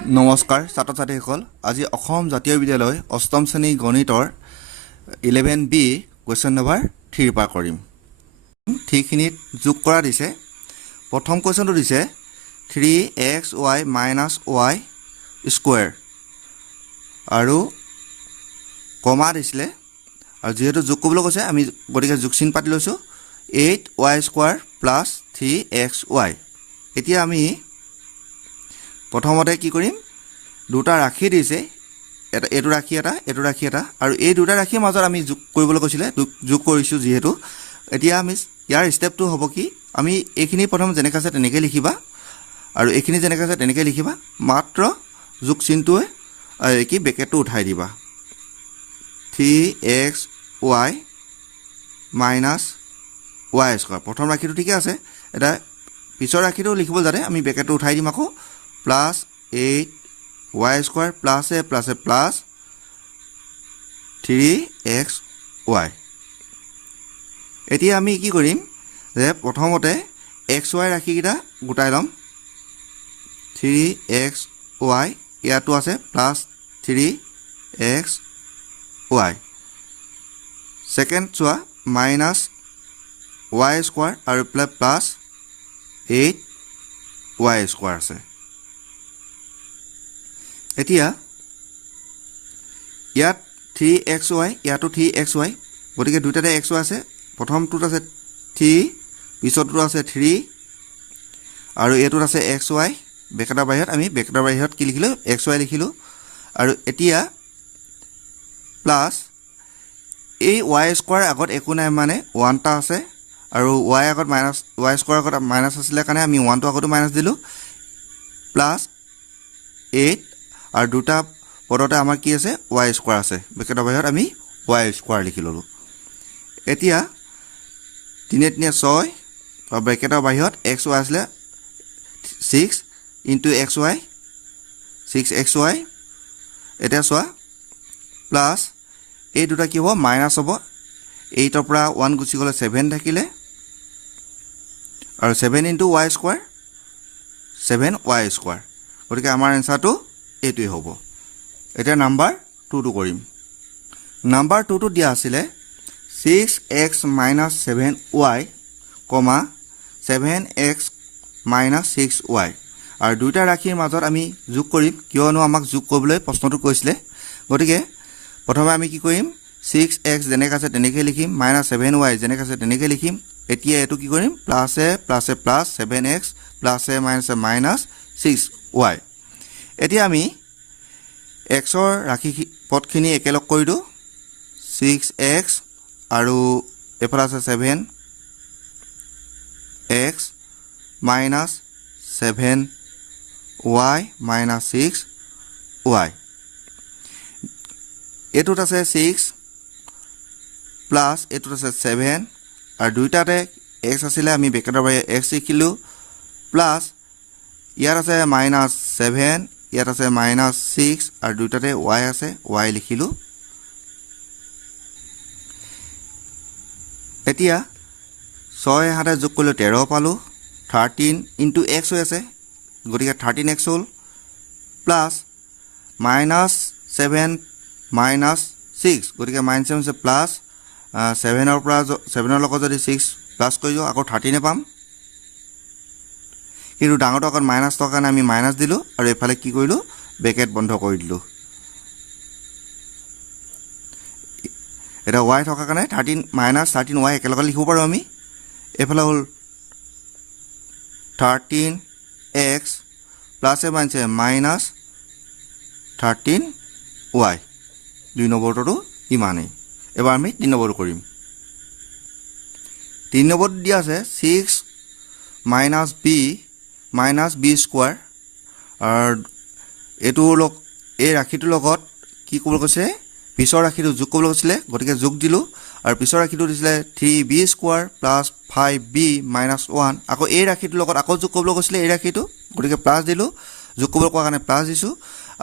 নমস্কাৰ ছাত্ৰ ছাত্ৰীসকল আজি অসম জাতীয় বিদ্যালয় অষ্টম শ্ৰেণী গণিতৰ 11B কুৱেশ্যন নম্বৰ 3 পৰা কৰিম ঠিকখিনিত যোগ কৰা দিছে প্ৰথম কুৱেশ্যনটো দিছে 3xy - y স্কোৱাৰ আৰু কমা দিছিলে আৰু যেহেতু যোগ কৰিবলৈ কৈছে আমি গতিকে যোগ চিন পাতি লৈছোঁ 8y স্কোৱাৰ প্লাছ 3xy এতিয়া আমি প্ৰথমতে কি কৰিম দুটা ৰাশি দিছে এটা এটো ৰাশি এটা আৰু এই দুটা ৰাশিৰ মাজত আমি যোগ কৰিবলৈ কৈছিলে যোগ কৰিছোঁ যেহেতু এতিয়া আমি ইয়াৰ ষ্টেপটো হ'ব কি আমি এইখিনি প্ৰথম যেনেকৈ আছে তেনেকৈ লিখিবা আৰু এইখিনি যেনেকৈ আছে তেনেকৈ লিখিবা মাত্ৰ যোগ চিনটোৱে কি ব্ৰেকেটটো উঠাই দিবা 3xy - y স্কোৱাৰ প্ৰথম ৰাশিটো ঠিকে আছে এটা পিছৰ ৰাশিটো লিখিবলৈ যাতে আমি ব্ৰেকেটটো উঠাই দিম আকৌ plus 8y square plus plus 3xy এতিয়া আমি কি কৰিম যে প্ৰথমতে xy ৰাশিকেইটা গোটাই ল'ম 3xy ইয়াতো আছে প্লাছ 3xy ছেকেণ্ড চোৱা মাইনাছ y স্কোৱাৰ আৰু প্লাছ 8y স্কোৱাৰ আছে এতিয়া ইয়াত 3xy ইয়াতো 3xy গতিকে দুইটাতে xy আছে প্ৰথমটোত আছে 3 পিছৰটোত আছে 3 আৰু এইটোত আছে xy ব্ৰেকেটৰ বাহিৰত আমি ব্ৰেকেটৰ বাহিৰত কি লিখিলোঁ xy লিখিলোঁ আৰু এতিয়া প্লাছ এই y স্কোৱাৰ আগত একো নাই মানে 1টা আছে আৰু y আগত মাইনাছ y স্কোৱাৰ আগত মাইনাছ আছিলে কাৰণে আমি 1টো আগতো মাইনাছ দিলোঁ প্লাছ 8 আৰু দুটা পদতে আমাৰ কি আছে y স্কোৱাৰ আছে ব্ৰেকেটৰ বাহিৰত আমি y স্কোৱাৰ লিখি ল'লোঁ এতিয়া 3 × 3 = 6 আৰু ব্ৰেকেটৰ বাহিৰত xy আছিলে 6 × xy 6xy এতিয়া চোৱা প্লাছ এই দুটা কি হ'ব মাইনাছ হ'ব 8ৰ পৰা 1 গুচি গ'লে 7 থাকিলে আৰু 7 × y স্কোৱাৰ 7y স্কোৱাৰ গতিকে আমাৰ এনচাৰটো এইটোৱে হ'ব এতিয়া নাম্বাৰ 2টো কৰিম নাম্বাৰ 2টো দিয়া আছিলে 6x - 7y, 7x - 6y আৰু দুইটা ৰাশিৰ মাজত আমি যোগ কৰিম কিয়নো আমাক যোগ কৰিবলৈ প্ৰশ্নটো কৈছিলে গতিকে প্ৰথমে আমি কি কৰিম 6x যেনেকৈ আছে তেনেকৈ লিখিম -7y যেনেকৈ আছে তেনেকৈ লিখিম এতিয়া এইটো কি কৰিম প্লাছে প্লাছ 7x প্লাছে মাইনাছে -6y এতিয়া আমি xৰ ৰাশি পদখিনি একেলগ কৰি দিওঁ 6x আৰু এফালে আছে 7x - 7y - 6y এইটোত আছে 6 প্লাছ এইটোত আছে 7 আৰু দুইটাতে x আছিলে আমি ব্ৰেকেটৰ বাহিৰে x লিখিলোঁ প্লাছ ইয়াত আছে -7 ইয়াত আছে -6 আৰু দুইটাতে y আছে y লিখিলোঁ এতিয়া 6 হাতে যোগ কৰিলোঁ 13 পালোঁ 13 × x হৈ আছে গতিকে 13x হ'ল প্লাছ -7 -6 গতিকে -7 হৈছে প্লাছ 7ৰ পৰা 7ৰ লগত যদি 6 প্লাছ কৰি দিওঁ আকৌ 13 পাম কিন্তু ডাঙৰটো আগত মাইনাছ থকাৰ কাৰণে আমি মাইনাছ দিলোঁ আৰু এইফালে কি কৰিলোঁ ব্ৰেকেট বন্ধ কৰি দিলোঁ এটা y থকাৰ কাৰণে 13 -13y একেলগে লিখিব পাৰোঁ আমি এইফালে হ'ল 13x প্লাছে -13y 2 নম্বৰটো ইমানেই এবাৰ আমি 3 নম্বৰটো কৰিম 3 নম্বৰটো দিয়া আছে 6 - b - b স্কোৱাৰ আৰু এইটো এই ৰাশিটোৰ লগত কি ক'বলৈ কৈছে পিছৰ ৰাশিটো যোগ কৰিবলৈ কৈছিলে গতিকে যোগ দিলোঁ আৰু পিছৰ ৰাশিটো দিছিলে 3b স্কোৱাৰ প্লাছ 5b - 1 আকৌ এই ৰাশিটোৰ লগত আকৌ যোগ কৰিবলৈ কৈছিলে এই ৰাশিটো গতিকে প্লাছ দিলোঁ যোগ কৰিবলৈ কোৱাৰ কাৰণে প্লাছ দিছোঁ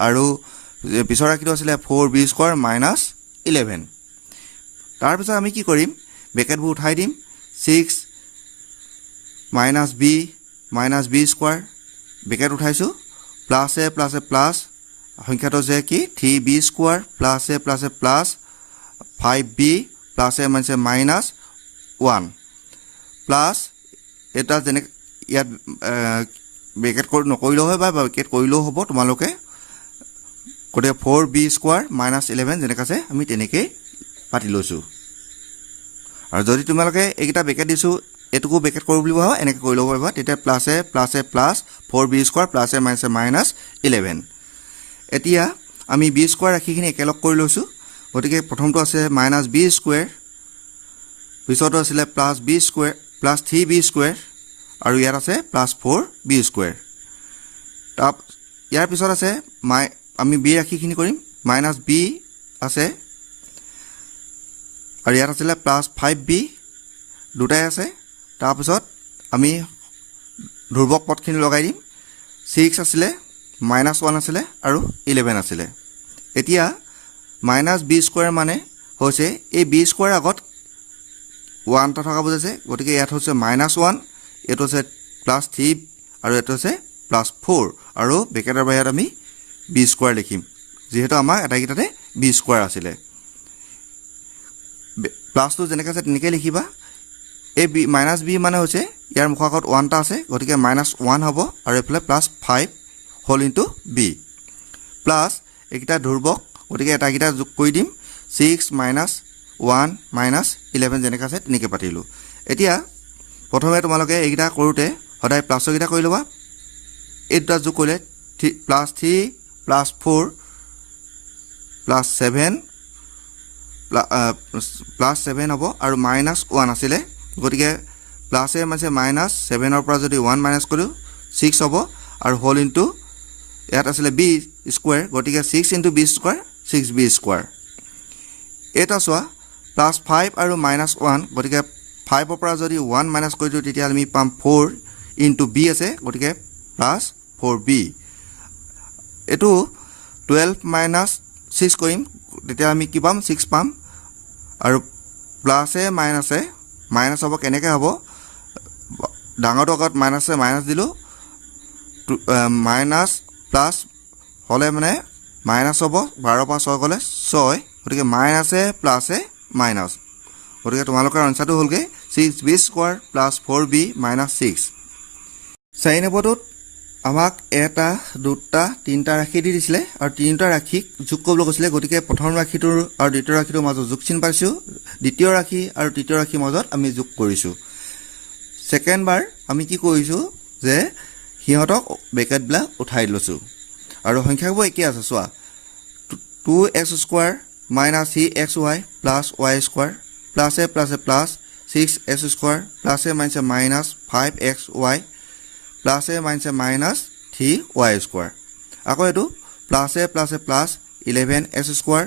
আৰু পিছৰ ৰাশিটো আছিলে 4b স্কোৱাৰ - 11 তাৰপিছত আমি কি কৰিম ব্ৰেকেটবোৰ উঠাই দিম 6 - b - b স্কোৱাৰ ব্ৰেকেট উঠাইছোঁ প্লাছ এ প্লাছ সংখ্যাটো যে কি 3b square plus a plus 5b plus a minus 1 plus এটা যেনে ইয়াত ব্ৰেকেট নকৰিলেও হয় বা ব্ৰেকেট কৰিলেও হ'ব তোমালোকে গতিকে 4b স্কোৱাৰ মাইনাছ 11 যেনেকৈ আছে আমি তেনেকেই পাতি লৈছোঁ আৰু যদি তোমালোকে এইকেইটা ব্ৰেকেট দিছোঁ এটুকু ব্ৰেকেট কৰোঁ বুলি ভাবা এনেকৈ কৰি ল'ব পাৰিবা তেতিয়া plus a plus 4b square plus a minus 11 এতিয়া আমি b স্কোৱাৰ ৰাখিখিনি একেলগ কৰি লৈছোঁ গতিকে প্ৰথমটো আছে মাইনাছ b স্কোৱাৰ পিছতো আছিলে plus b square plus 3b square আৰু ইয়াত আছে প্লাছ 4b স্কোৱাৰ তাৰ ইয়াৰ পিছত আছে আমি b ৰাখিখিনি কৰিম মাইনাছ b আছে আৰু ইয়াত আছিলে প্লাছ 5b দুটাই আছে তাৰপিছত আমি ধ্ৰুৱক পদখিনি লগাই দিম 6 আছিলে মাইনাছ 1 আছিলে আৰু 11 আছিলে এতিয়া মাইনাছ b স্কোৱাৰ মানে হৈছে এই b স্কোৱাৰ আগত 1 টা থকা বুজাইছে গতিকে ইয়াত হৈছে মাইনাছ 1 এইটো হৈছে প্লাছ 3 আৰু এইটো হৈছে প্লাছ 4 আৰু ব্ৰেকেটৰ বাহিৰত আমি b স্কোৱাৰ লিখিম যিহেতু আমাৰ এটাইকেইটাতে b স্কোৱাৰ আছিলে প্লাছটো যেনেকৈ আছে তেনেকৈ লিখিবা এই বি মাইনাছ বি মানে হৈছে ইয়াৰ মুখৰ আগত 1 টা আছে গতিকে মাইনাছ 1 হ'ব আৰু এইফালে plus 5 whole into B plus এইকেইটা ধ্ৰুৱক গতিকে এটাকেইটা যোগ কৰি দিম 6 মাইনাছ 1 মাইনাছ 11 যেনেকৈ আছে তেনেকৈ পাতিলোঁ এতিয়া প্ৰথমে তোমালোকে এইকেইটা কৰোঁতে সদায় প্লাছৰকেইটা কৰি ল'বা এই দুটা যোগ কৰিলে প্লাছ 3 প্লাছ 4 প্লাছ 7 প্লাছ 7 হ'ব আৰু মাইনাছ 1 আছিলে গতিকে প্লাছে মাইনাছ 7ৰ পৰা যদি 1 মাইনাছ কৰোঁ 6 হ'ব আৰু হোল ইনটু ইয়াত আছিলে b স্কোৱাৰ গতিকে 6 into b square 6b square এটা চোৱা প্লাছ 5 আৰু মাইনাছ 1 গতিকে 5ৰ পৰা যদি 1 মাইনাছ কৰি দিওঁ তেতিয়া আমি পাম 4 ইনটু b আছে গতিকে প্লাছ 4b এইটো 12 মাইনাছ 6 কৰিম তেতিয়া আমি কি পাম 6 পাম আৰু প্লাছে মাইনাছ হ'ব কেনেকৈ হ'ব ডাঙৰটো আগত মাইনাছ দিলোঁ মাইনাছ প্লাছ হ'লে মানে মাইনাছ হ'ব 12 পৰা 6 গ'লে 6 গতিকে মাইনাছে প্লাছে মাইনাছ গতিকে তোমালোকৰ আনচাৰটো হ'লগৈ 6b square plus 4b minus 6 4 নম্বৰটোত আমাক এটা দুটা তিনিটা ৰাশি দি দিছিলে আৰু তিনিটা ৰাশিক যোগ কৰিবলৈ কৈছিলে গতিকে প্ৰথম ৰাশিটোৰ আৰু দ্বিতীয় ৰাশিটোৰ মাজত যোগ চিন পাইছোঁ দ্বিতীয় ৰাশি আৰু তৃতীয় ৰাশিৰ মাজত আমি যোগ কৰিছোঁ ছেকেণ্ড বাৰ আমি কি কৰিছোঁ যে সিহঁতক ব্ৰেকেটবিলাক উঠাই লৈছোঁ আৰু সংখ্যাবোৰ একেই আছে চোৱা 2x square minus 3xy plus y square প্লাছে প্লাছ 6x স্কোৱাৰ প্লাছে মাইনাছ 5xy প্লাছে মাইনাছ 3y স্কোৱাৰ আকৌ এইটো প্লাছে plus 11x square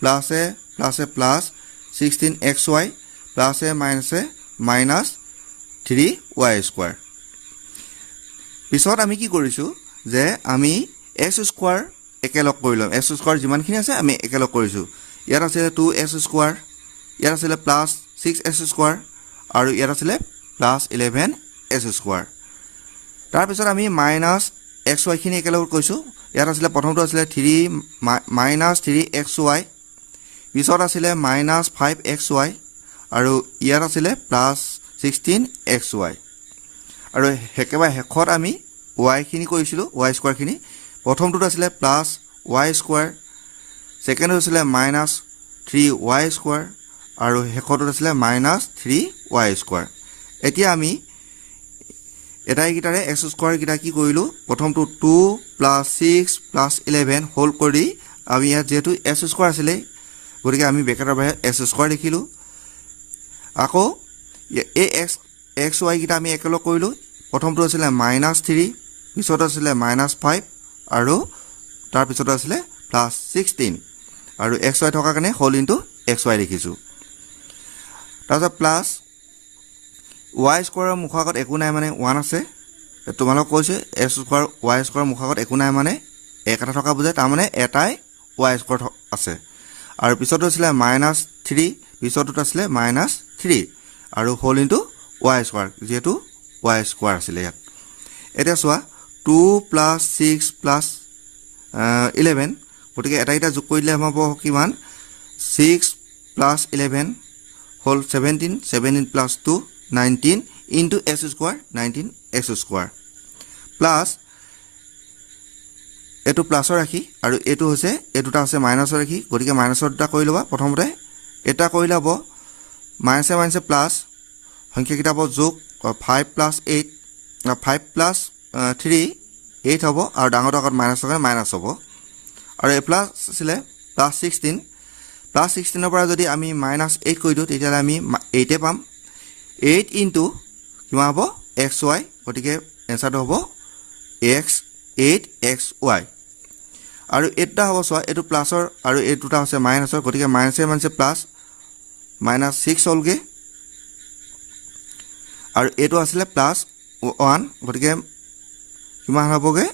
plus 16xy প্লাছে মাইনাছ 3y স্কোৱাৰ পিছত আমি কি কৰিছোঁ যে আমি x স্কোৱাৰ একেলগ কৰি ল'ম x স্কোৱাৰ যিমানখিনি আছে আমি একেলগ কৰিছোঁ ইয়াত আছিলে 2x স্কোৱাৰ ইয়াত আছিলে প্লাছ 6x স্কোৱাৰ আৰু ইয়াত আছিলে প্লাছ 11x স্কোৱাৰ তাৰপিছত আমি মাইনাছ xyখিনি একেলগে কৈছোঁ ইয়াত আছিলে প্ৰথমটো আছিলে মাইনাছ 3xy পিছত আছিলে মাইনাছ 5xy আৰু ইয়াত আছিলে প্লাছ 16xy আৰু একেবাৰে শেষত আমি yখিনি কৰিছিলোঁ y স্কোৱাৰখিনি প্ৰথমটোত আছিলে প্লাছ y স্কোৱাৰ ছেকেণ্ডত আছিলে মাইনাছ 3y স্কোৱাৰ আৰু শেষটোত আছিলে মাইনাছ 3y স্কোৱাৰ এতিয়া আমি এটাইকেইটাৰে x স্কোৱাৰকেইটা কি কৰিলোঁ প্ৰথমটো 2 প্লাছ 6 প্লাছ 11 হোল কৰি আমি ইয়াত যিহেতু s স্কোৱাৰ আছিলে গতিকে আমি ব্ৰেকেটৰ বাহিৰত s স্কোৱাৰ লিখিলোঁ আকৌ এই x y কেইটা আমি একেলগ কৰিলোঁ প্ৰথমটো আছিলে মাইনাছ 3 পিছত আছিলে মাইনাছ 5 আৰু তাৰপিছত আছিলে প্লাছ 16 আৰু x y থকাৰ কাৰণে হোল ইনটু x y লিখিছোঁ তাৰপিছত প্লাছ y স্কোৱাৰৰ মুখৰ আগত একো নাই মানে 1 আছে তোমালোকক কৈছোঁ x স্কোৱাৰ y স্কোৱাৰৰ মুখৰ আগত একো নাই মানে এক এটা থকা বুজায় তাৰমানে এটাই y স্কোৱাৰ আছে আৰু পিছতো আছিলে মাইনাছ 3 পিছতোত আছিলে মাইনাছ 3 আৰু হোল ইনটু y স্কোৱাৰ যিহেতু y স্কোৱাৰ আছিলে ইয়াত এতিয়া চোৱা 2 + 6 + 11 গতিকে এটা যোগ কৰিলে হ'ব কিমান 6 + 11 হ'ল 17 17 + 2 19 into x square 19x square plus এটো প্লাছৰ ৰাখি আৰু এটো হৈছে এ দুটা আছে মাইনাছৰ ৰাখি গতিকে মাইনাছৰ দুটা কৰি লবা প্ৰথমতে এটা কৰি লব মাইনাছে মাইনাছে প্লাছ সংখ্যা কিতাব যোগ 5 + 8 5 + 3 8 হ'ব আৰু ডাঙৰটো আগত মাইনাছ থাকে মাইনাছ হ'ব আৰু এ প্লাছ আছিলে +16 +16 ৰ পৰা যদি আমি -8 কৰি দিও তেতিয়া আমি 8 এ পাম 8 into কিমান হ'ব xy গতিকে এনসাৰটো হ'ব x 8xy আৰু এটা হ'ব সো এটো প্লাছৰ আৰু এ দুটা আছে মাইনাছৰ গতিকে মাইনাছে মাইনাছে প্লাছ -6 হ'লগে আৰু এটো আছিল +1 গতিকে কিমান হ'বগে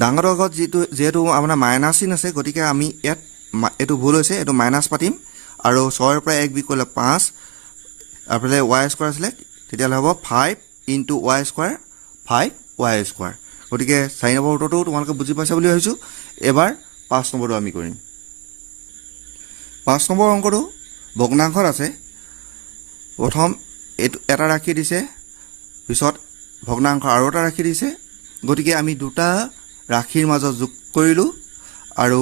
ডাঙৰ আগত যেটো আপোনাৰ মাইনাছ চিন আছে গতিকে আমি ইয়াত এটো ভুল হৈছে এটো মাইনাছ পাতিম আৰু 6 ৰ পৰা 1 বি কৰিলে 5 আফালে y স্কয়াৰ আছিল তেতিয়া হ'ব 5 into y square 5y square গতিকে 4 নম্বৰ উত্তৰটো তোমালোকে বুজি পাইছা বুলি ভাবিছো এবাৰ 5 নম্বৰটো আমি কৰিম 5 নম্বৰ অংকটো ভগ্নাংশৰ আছে প্ৰথম এটা ৰাখি দিছে পিছত ভগ্নাংশ আৰু এটা ৰাখি দিছে গতিকে আমি দুটা ৰাখিৰ মাজত যোগ কৰিলো আৰু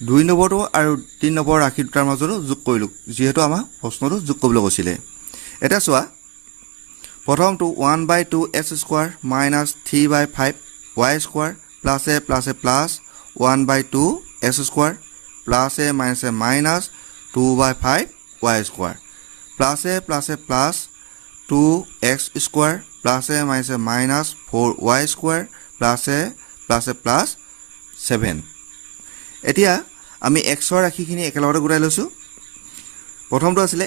2 নম্বৰটো আৰু 3 নম্বৰ ৰাখি দুটাৰ মাজত যোগ কৰিলো যেহেতু আমাৰ প্ৰশ্নটো যোগ কৰিবলৈ কৈছিলে এটা চোৱা প্ৰথমটো 1/2x² - 3/5y² + a + a + 1/2x² + a - a - 2/5y² + a + a + 2x² + a - a - 4y² + a + a + 7 এতিয়া আমি x ৰ ৰাখিখিনি একেলগতে গুৰাই লৈছো প্ৰথমটো আছিল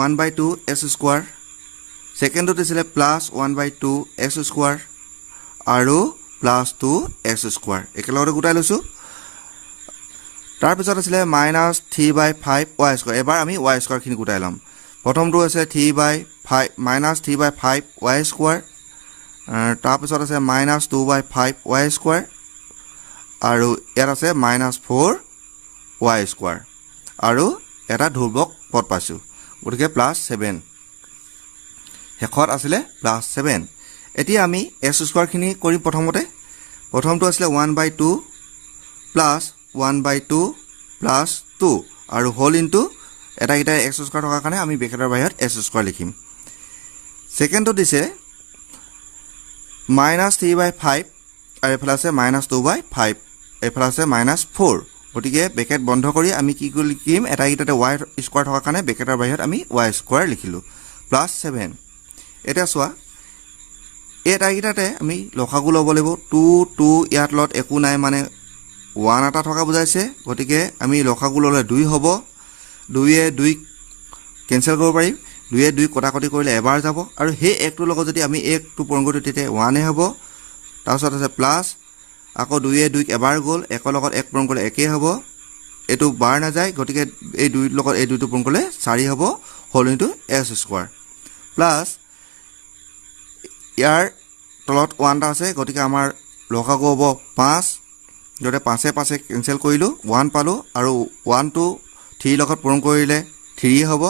1/2x² সেকেন্ডটো আছিল +1/2x² আৰু +2x² একেলগতে গুৰাই লৈছো তাৰ পিছত আছিল -3/5y² এবাৰ আমি y² খিনি গুৰাই লম প্ৰথমটো আছে 3/5 তাৰ পিছত আছে -2/5y² আৰু ইয়াত আছে -4y² আৰু এটা ধ্ৰুবক পদ পাইছো গতিকে +7 হেকত আছিল +7 এতিয়া আমি x² খিনি কৰি প্ৰথমটো আছিল 1/2 + 1/2 + 2 আৰু হোল ইনটু এটা x² থকা কাৰণে আমি ব্ৰেকেটৰ বাহিৰত x² লিখিম সেকেন্ডটো দিছে -3/5 আৰু এফালে আছে -2/5 এফালে আছে -4 গতিকে ব্ৰেকেট বন্ধ কৰি আমি কি লিখিম এটা y² থকা কাৰণে ব্ৰেকেটৰ বাহিৰত আমি y² লিখিলো +7 এটা চোৱা এটাতে আমি লসাগু ল'ব লাগিব 2 2 ইয়াত লত একো নাই মানে 1 এটা থকা বুজাইছে গতিকে আমি লসাগু ল'লে 2 হ'ব 2 এ 2 কেনসেল কৰিব পাৰিম 2 এ 2 কটাকটি কৰিলে এবাৰ যাব আৰু সেই একটোৰ লগত যদি আমি একটো পূৰণ কৰো তেতিয়া 1 এ হ'ব তাৰ পিছত আছে প্লাস আকৌ 2 এ 2 এবাৰ গ'ল একৰ লগত 1 পূৰণ কৰিলে একে হ'ব এটো বাৰ না যায় গতিকে এই 2 ৰ লগত এই 2টো পূৰণ কৰিলে 4 হ'ব হোল ইনটু x² প্লাস ইয়াৰ তলত 1 টা আছে গতিকে আমাৰ লসাগু হ'ব 5 যদি 5 এ 5 এ কেনসেল কৰিলো 1 পালো আৰু 1 টো 3 লগত পূৰণ কৰিলে 3 হ'ব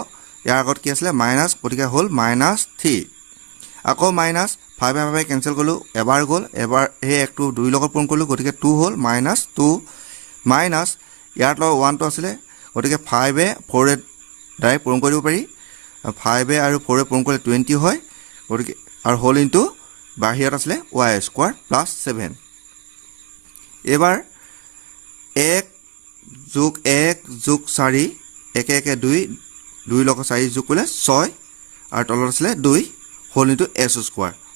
ইয়াৰ আগত কি আছিল মাইনাস গতিকে হ'ল -3 আকৌ মাইনাস 5 এ 5 এ কেনসেল কৰিলো এবাৰ গ'ল এবাৰ হে একটো 2 লগত পূৰণ কৰিলো গতিকে 2 হ'ল -2 মাইনাস ইয়াৰ তলত 1 টো আছিল গতিকে 5 এ 4 এ ডাইৰেক্ট পূৰণ কৰিব পাৰি 5 এ আৰু 4 এ পূৰণ কৰিলে 20 হয় গতিকে আৰু হোল ইনটু বাহিৰত আছিল y² +7 এবাৰ 1 যোগ 1 যোগ 4 একে একে 2 2 লগত 4 যোগ কৰিলে 6 আৰু তলত আছিল 2 হোল ইনটু x²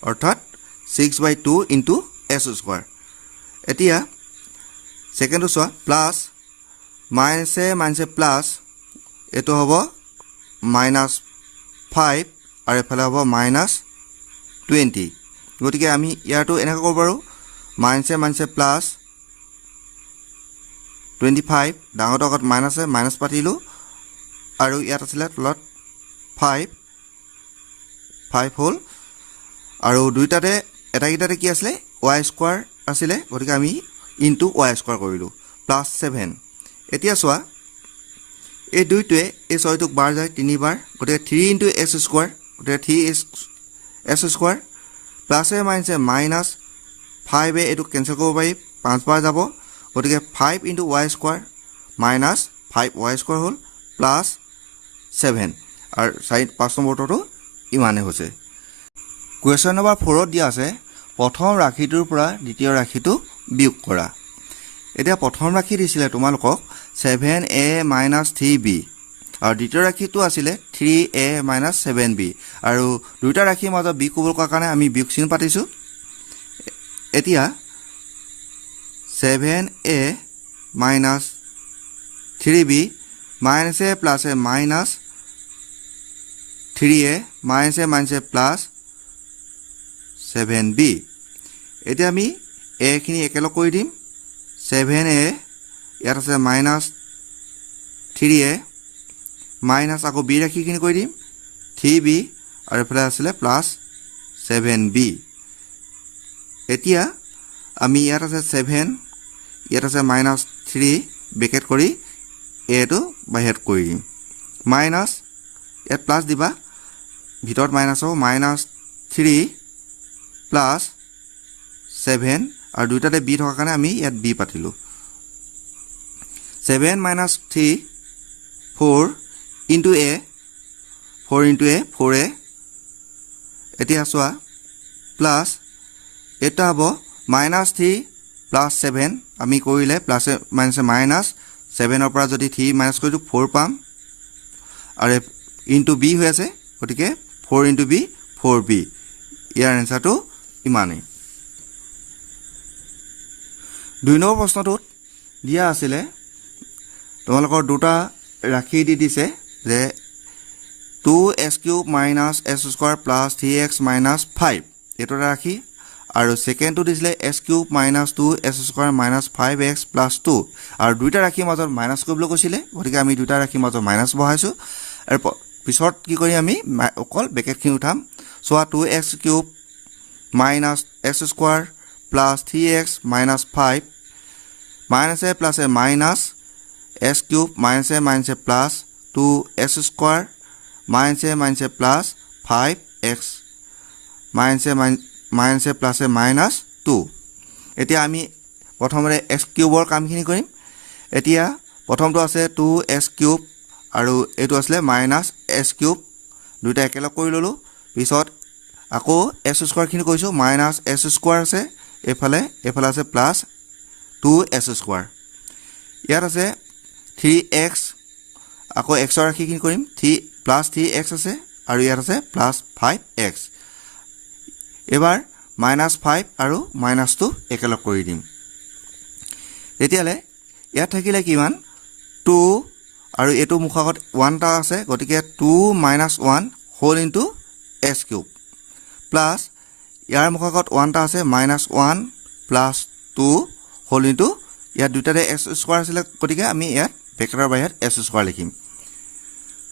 অৰ্থাৎ 6/2 ইনটু x² এতিয়া সেকেন্ডটো চোৱা প্লাস মাইনাসে প্লাস এটো হ'ব -5 আৰু এফালে হ'ব -20 গতিকে আমি ইয়াৰটো এনেকৈ কৰিব পাৰো মাইনাসে প্লাস 25 ডাঙৰটো আগত মাইনাস পাতিলো আৰু ইয়াত আছিল তলত 5 হ'ল আৰু দুইটাতে এটাকেইটাতে কি আছিলে y স্কোৱাৰ আছিলে গতিকে আমি ইনটু y স্কোৱাৰ কৰিলোঁ প্লাছ 7 এতিয়া চোৱা এই দুইটোৱে এই 6টোক বাৰ যায় 3 বাৰ গতিকে 3 ইনটু x স্কোৱাৰ গতিকে 3x স্কোৱাৰ প্লাছে মাইনাছে মাইনাছ 5 এইটো কেঞ্চেল কৰিব পাৰি 5 বাৰ যাব গতিকে 5 into y square minus 5y square হ'ল প্লাছ 7 আৰু 5 নম্বৰটো ইমানে হৈছে কুৱেশ্যন নম্বৰ 4ত দিয়া আছে প্ৰথম ৰাশিটোৰ পৰা দ্বিতীয় ৰাশিটো বিয়োগ কৰা এতিয়া প্ৰথম ৰাশি দিছিলে তোমালোকক 7a - 3b আৰু দ্বিতীয় ৰাশিটো আছিলে 3a - 7b আৰু দুটা ৰাশিৰ মাজত বিয়োগ কৰিব কাৰণে আমি বিয়োগ চিন পাতিছো এতিয়া 7a - 3b minus a plus a minus 3a minus a minus a plus 7b এতিয়া আমি a খিনি একেলগ কৰি দিম 7a ইয়াত আছে মাইনাছ 3a মাইনাছ আকৌ b ৰাশিখিনি কৰি দিম 3b আৰু এফালে আছিলে প্লাছ 7b এতিয়া আমি ইয়াত আছে 7 ইয়াত আছে মাইনাছ 3 ব্ৰেকেট কৰি এটো বাহিৰত কৰি দিম মাইনাছ ইয়াত প্লাছ দিবা ভিতৰত মাইনাছ হ'ব মাইনাছ 3 প্লাছ 7 আৰু দুইটাতে b থকা কাৰণে আমি ইয়াত b পাতিলোঁ 7 minus 3 4 into a 4 into a 4a এতিয়া চোৱা প্লাছ এটা হ'ব মাইনাছ 3 প্লাছ 7 আমি কৰিলে প্লাছ মাইনাছ মাইনাছ 7 পৰা যদি 3 মাইনাছ কৰিটো 4 পাম আৰু ইনটু b হৈ আছে গতিকে 4 into b 4b ইয়াৰ এনসাৰটো ইমানেই 2 নম্বৰ প্ৰশ্নটোত দিয়া আছিলে তোমালোকৰ দুটা ৰাশি দি দিছে যে 2x³ - s² + 3x - 5 এটো ৰাশি আৰু সেকেন্ডটো দিছিলে x³ - 2s² - 5x + 2 আৰু দুইটা ৰাশিৰ মাজত মাইনাস কৰিবলৈ কৈছিলে গতিকে আমি দুইটা ৰাশিৰ মাজত মাইনাস বহাইছো আৰু পিছত কি কৰি আমি অকল ব্ৰেকেটখিনি উঠাম সোৱা 2x³ - s² + 3x - 5 minus a plus a minus s³ minus a minus a plus 2s² minus a plus 5x minus a plus a minus 2 এতিয়া আমি প্ৰথমতে x³ ৰ কামখিনি কৰিম এতিয়া প্ৰথমটো আছে 2s³ আৰু এটো আসলে minus s³ দুইটা একেলগ কৰি ললো পিছত আকৌ s² খিনি কৈছো minus s² আছে এফালে আছে প্লাস 2s² ইয়াত আছে 3x আকৌ x ৰ ৰাশিখিনি কৰিম 3 প্লাস 3x আছে আৰু ইয়াত আছে প্লাস 5x এবাৰ -5 আৰু -2 একেলগ কৰি দিম তেতিয়ালে ইয়াত থাকিলে কিমান 2 আৰু এটো মুখত 1 টা আছে গতিকে 2 - 1 হোল ইনটু s³ প্লাস ইয়াৰ মুখত 1 টা আছে -1 প্লাস 2 হোল ইনটু ইয়াত দুটাতে s² আছিল গতিকে আমি ইয়াত ব্ৰেকেটৰ বাহিৰত s² লিখিম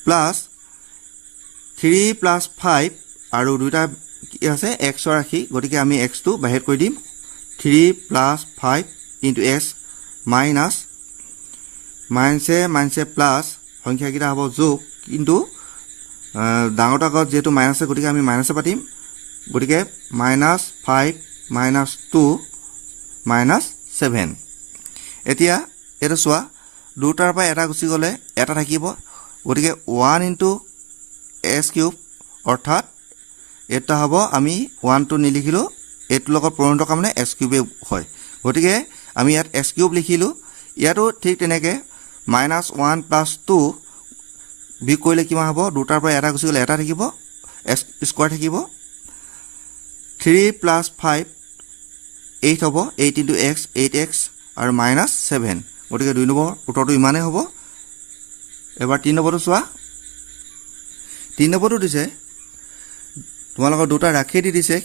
প্লাস 3 প্লাস 5 আৰু দুটা কি আছে x ৰ ৰাশি গতিকে আমি x টো বাহিৰ কৰি দিম 3 প্লাস 5 ইনটু x মাইনাস মাইনাসে প্লাস সংখ্যা কিটা হ'ব যোগ কিন্তু ডাঙৰটা আগত যেটো মাইনাস আছে গতিকে আমি মাইনাসে পাতিম গতিকে -5 -2 -7 এতিয়া এটো সোৱা দুটাৰ পৰা এটা গুছি গলে এটা থাকিব গতিকে 1 ইনটু s³ অৰ্থাৎ এটা হ'ব আমি 1 টো নিলিখিলো এটো লগত পূৰণত কামনে s³ হয় গতিকে আমি ইয়াত s³ লিখিলো ইয়াতো ঠিক তেনেকে -1 + 2 বি কৰিলে কিমান হ'ব দুটাৰ পৰা এটা গুছি গলে এটা থাকিব s² থাকিব 3 + 5 8 হ'ব 8 into x 8x আৰু -7 গতিকে 2 নম্বৰ উত্তৰটো ইমানে হ'ব এবাৰ 3 নম্বৰটো চোৱা 3 নম্বৰটো দিছে তোমালোকৰ দুটা ৰাশি দি দিছে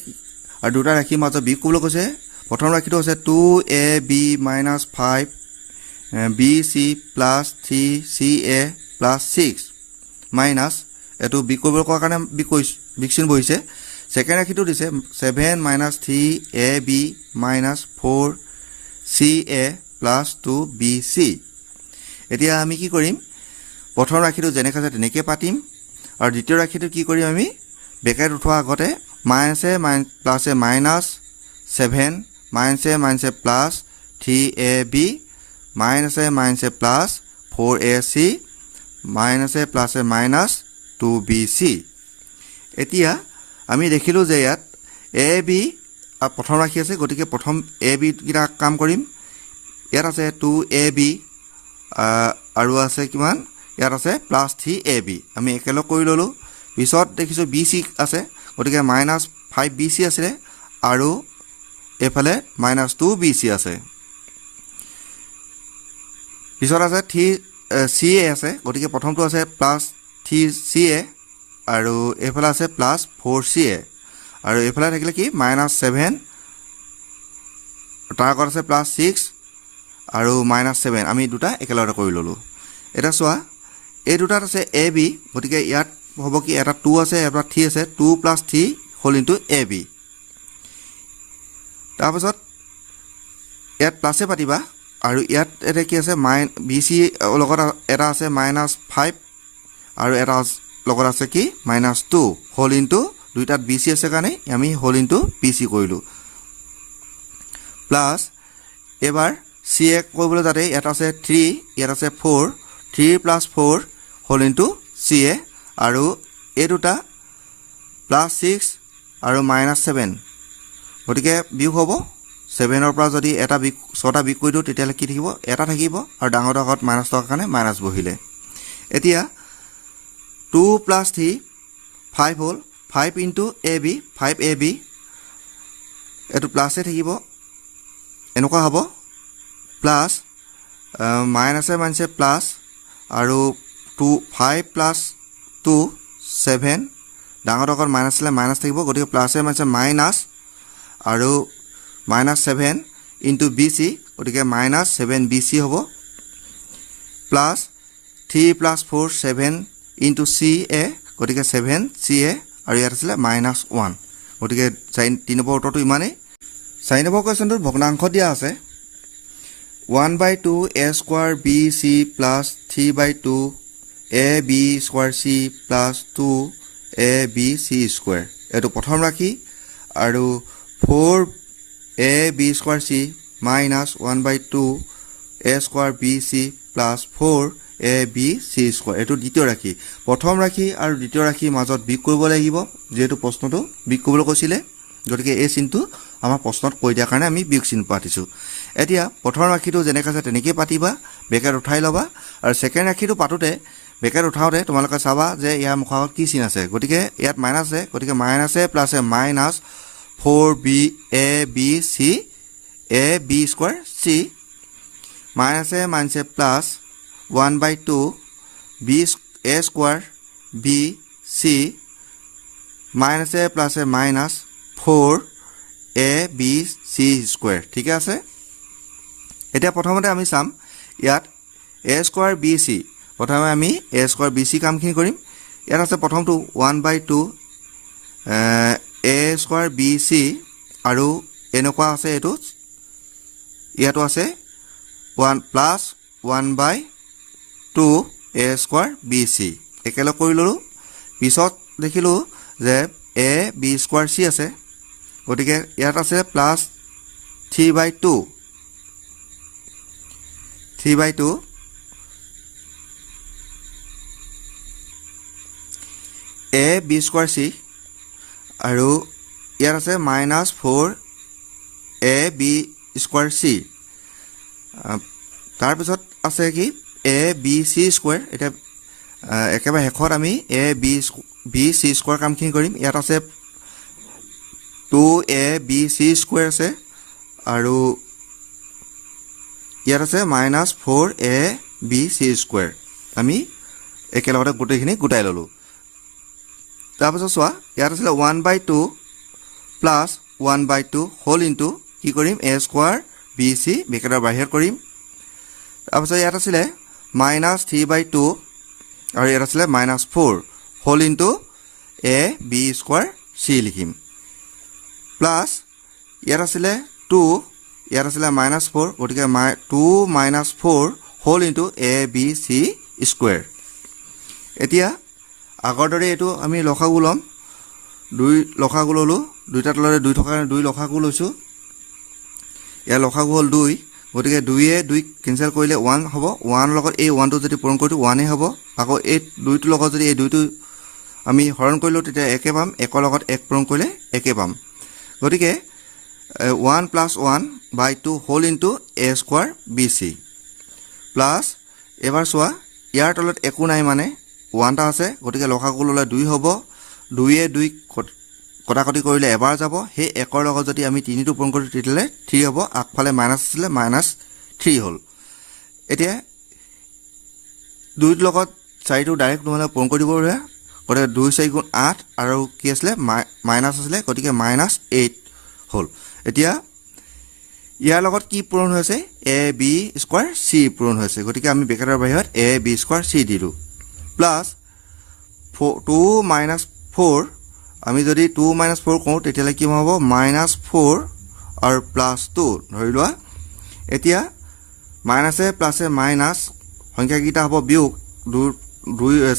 আৰু দুটা ৰাশিৰ মাজত বিয়োগ কৰিবলৈ কৈছে প্ৰথম ৰাশিটো আছে 2ab - 5 bc + 3ca + 6 মাইনাস এটো বিয়োগ কৰিবলৈ কোৱা কাৰণে বিয়োগ চিন বহিছে ছেকেণ্ড ৰাশিটো দিছে 7 - 3ab - 4ca + 2bc এতিয়া আমি কি কৰিম প্ৰথম ৰাশিটো যেনেকৈ আছে তেনেকৈ পাতিম আৰু দ্বিতীয় ৰাশিটো কি কৰিম আমি ব্ৰেকেট উঠোৱাৰ আগতে মাইনাছে প্লাছে -7 মাইনাছে plus 3ab মাইনাছে plus 4ac মাইনাছে প্লাছে -2bc এতিয়া আমি দেখিলোঁ যে ইয়াত এ বি প্ৰথম ৰাশি আছে গতিকে প্ৰথম এ বি কেইটা কাম কৰিম ইয়াত আছে 2ab আৰু আছে কিমান ইয়াত আছে +3ab আমি একেলগ কৰি ল'লোঁ পিছত দেখিছোঁ bc আছে গতিকে -5bc আছিলে আৰু এফালে -2bc আছে পিছত আছে 3ca আছে গতিকে প্ৰথমটো আছে +3ca আৰু এফালে আছে +4ca আৰু এফালে থাকিলে কি -7 তাৰ আগত আছে +6 আৰু -7 আমি দুটা একেলগতে কৰি ল'লোঁ এটা চোৱা এই দুটাত আছে এ বি গতিকে ইয়াত হ'ব কি এটা 2 আছে এটা 3 আছে 2 + 3 = ab তাৰপিছত ইয়াত প্লাছে পাতিবা আৰু ইয়াত এটা কি আছে bc লগত এটা আছে -5 আৰু এটা লগত আছে কি -2 = দুইটাত bc আছে কাৰণে আমি bc কৰিলোঁ প্লাছ এবাৰ ca কৰিবলৈ যাতে ইয়াত আছে 3 ইয়াত আছে 4 3 + 4 = ca আৰু এই দুটা +6 আৰু -7 গতিকে বিয়োগ হ'ব 7ৰ পৰা যদি এটা বিয়োগ 6টা বিয়োগ কৰি দিওঁ তেতিয়াহ'লে কি থাকিব এটা থাকিব আৰু ডাঙৰ আগত মাইনাছ থকাৰ কাৰণে মাইনাছ বহিলে এতিয়া 2 + 3 5 হ'ল 5 * ab 5ab এইটো প্লাছে থাকিব এনেকুৱা হ'ব প্লাছ মাইনাছে প্লাছ আৰু 5 + 2 7 ডাঙৰ আগত মাইনাছ হ'লে মাইনাছ থাকিব গতিকে প্লাছে মাইনাছ আৰু -7 * bc গতিকে -7bc হ'ব প্লাছ 3 + 4 7 * ca গতিকে 7ca আৰু ইয়াত আছিলে -1 গতিকে 3 নম্বৰ উত্তৰটো ইমানেই 4 নম্বৰ কুৱেশ্যনটোত ভগ্নাংশ দিয়া আছে 1/2 a² bc + 3/2 ab² c + 2 abc² এইটো প্ৰথম ৰাশি আৰু 4ab² c - 1/2 a² bc + 4 abc² এইটো দ্বিতীয় ৰাশি প্ৰথম ৰাশি আৰু দ্বিতীয় ৰাশিৰ মাজত বিয়োগ কৰিব লাগিব যেহেতু প্ৰশ্নটো বিয়োগ কৰিবলৈ কৈছিলে গতিকে এই চিনটো আমাৰ প্ৰশ্নত কৈ দিয়াৰ কাৰণে আমি বিয়োগ চিন পাতিছোঁ এতিয়া প্ৰথম ৰাশিটো যেনেকৈ আছে তেনেকৈ পাতিবা ব্ৰেকেট উঠাই ল'বা আৰু ছেকেণ্ড ৰাশিটো পাতোঁতে ব্ৰেকেট উঠাওঁতে তোমালোকে চাবা যে ইয়াৰ মুখাগত কি চিন আছে গতিকে ইয়াত মাইনাছ আছে গতিকে মাইনাছে প্লাছে -4b abc ab² c মাইনাছে প্লাছ 1/2 a² bc মাইনাছে প্লাছে -4 abc² ঠিকে আছে এতিয়া প্ৰথমতে আমি চাম ইয়াত a² bc প্ৰথমে আমি a² bc কামখিনি কৰিম ইয়াত আছে প্ৰথমটো 1/2 a² bc আৰু এনেকুৱা আছে এইটো ইয়াতো আছে 1 + 1/2 a² bc একেলগ কৰি ল'লোঁ পিছত দেখিলোঁ যে ab² c আছে গতিকে ইয়াত আছে প্লাছ 3/2 ab² c আৰু ইয়াত আছে -4 ab² c তাৰপিছত আছে কি abc² এতিয়া একেবাৰে শেষত আমি abc² কামখিনি কৰিম ইয়াত আছে 2abc² আছে আৰু ইয়াত আছে -4 abc² আমি একেলগতে গোটেইখিনি গোটাই ল'লোঁ তাৰপিছত চোৱা ইয়াত আছিলে 1/2 + 1/2 = কি কৰিম a² bc ব্ৰেকেটৰ বাহিৰত কৰিম তাৰপিছত ইয়াত আছিলে -3/2 আৰু ইয়াত আছিলে -4 = ab² c লিখিম প্লাছ ইয়াত আছিলে 2 ইয়াত আছিলে -4 গতিকে 2 - 4 whole into A B C square এতিয়া আগৰ দৰে এইটো আমি লসাগু ল'ম 2 লসাগু ল'লোঁ দুইটা তলৰে 2 থকা 2 লসাগু লৈছোঁ ইয়াৰ লসাগু হ'ল 2 গতিকে 2 2 কেনসেল কৰিলে 1 হ'ব 1 লগত এই 1টো যদি পূৰণ কৰিটো 1 হ'ব আকৌ এই 2টো লগত যদি এই 2টো আমি হৰণ কৰিলো তেতিয়া 1 পাম 1 লগত 1 পূৰণ কৰিলে 1 পাম গতিকে 1 + 1/2 whole into a square bc plus এবাৰ চোৱা ইয়াৰ তলত একো নাই মানে 1টা আছে গতিকে লসাগু ল'লে 2 হ'ব 2 2 কটাকটি কৰিলে এবাৰ যাব হে 1ৰ লগত যদি আমি 3টো পূৰণ কৰো তেতিয়ালে 3 হ'ব আগফালে মাইনাস আছিলে -3 হ'ল এতিয়া 2ৰ লগত 4টো ডাইৰেক্ট নহলে পূৰণ কৰি দিব পাৰে গতিকে 2 4 গুণ 8 আৰু কি আছিলে মাইনাস আছিলে গতিকে -8 হ'ল এতিয়া ইয়াৰ লগত কি পূৰণ হৈছে a b স্কয়াৰ c পূৰণ হৈছে গতিকে আমি ব্ৰেকেটৰ বাহিৰত a b স্কয়াৰ c দিলো প্লাস 2 - 4 আমি যদি 2 - 4 কৰো তেতিয়ালে কি হ'ব -4 আৰু +2 ধৰি লোৱা এতিয়া মাইনাসে প্লাসে মাইনাস সংখ্যা কিটা হ'ব বিয়োগ 2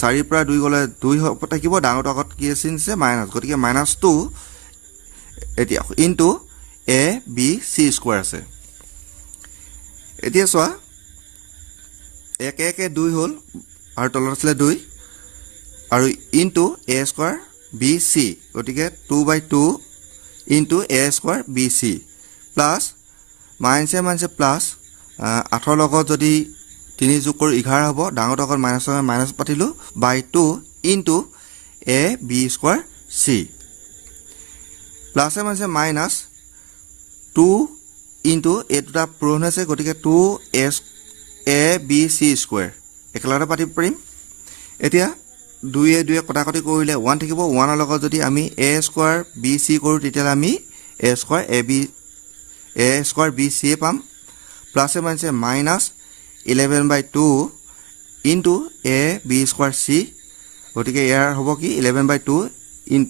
4 পৰা 2 গলে 2 হ'ব থাকিব ডাঙৰ আগত কি আছে মাইনাস গতিকে -2 এতিয়া into a b c square আছে এতিয়া চোৱা 1 1 2 হ'ল আৰু তলত আছিল 2 আৰু into a square b c গতিকে 2/2 into a square b c plus মাইনাসে প্লাস 8 লগত যদি 3 যোগ কৰি 11 হ'ব ডাঙৰ আগত মাইনাস পাতিলো /2 into a b square c প্লাসে মাইনাস 2 ইনটু এ দুটা পূৰণ হৈছে গতিকে 2 a b c স্কয়াৰ একেলগতে পাতিব পাৰিম এতিয়া 2 2 কটাকটি কৰিলে 1 থাকিব 1ৰ লগত যদি আমি a স্কয়াৰ b c কৰো তেতিয়া আমি a স্কয়াৰ b c পাম প্লাসে minus 11/2 into a b square c গতিকে ইয়াৰ হ'ব কি 11/2 in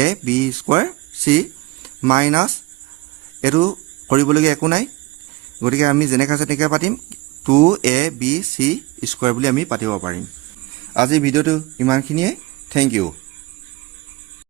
a b square c minus এটো কৰিবলগীয়া একো নাই গতিকে আমি যেনেকা আছে তেনেকা পাতিম 2a b c স্কয়াৰ বুলি আমি পাতিব পাৰিম আজি ভিডিওটো ইমানখিনিয়ে থ্যাংক ইউ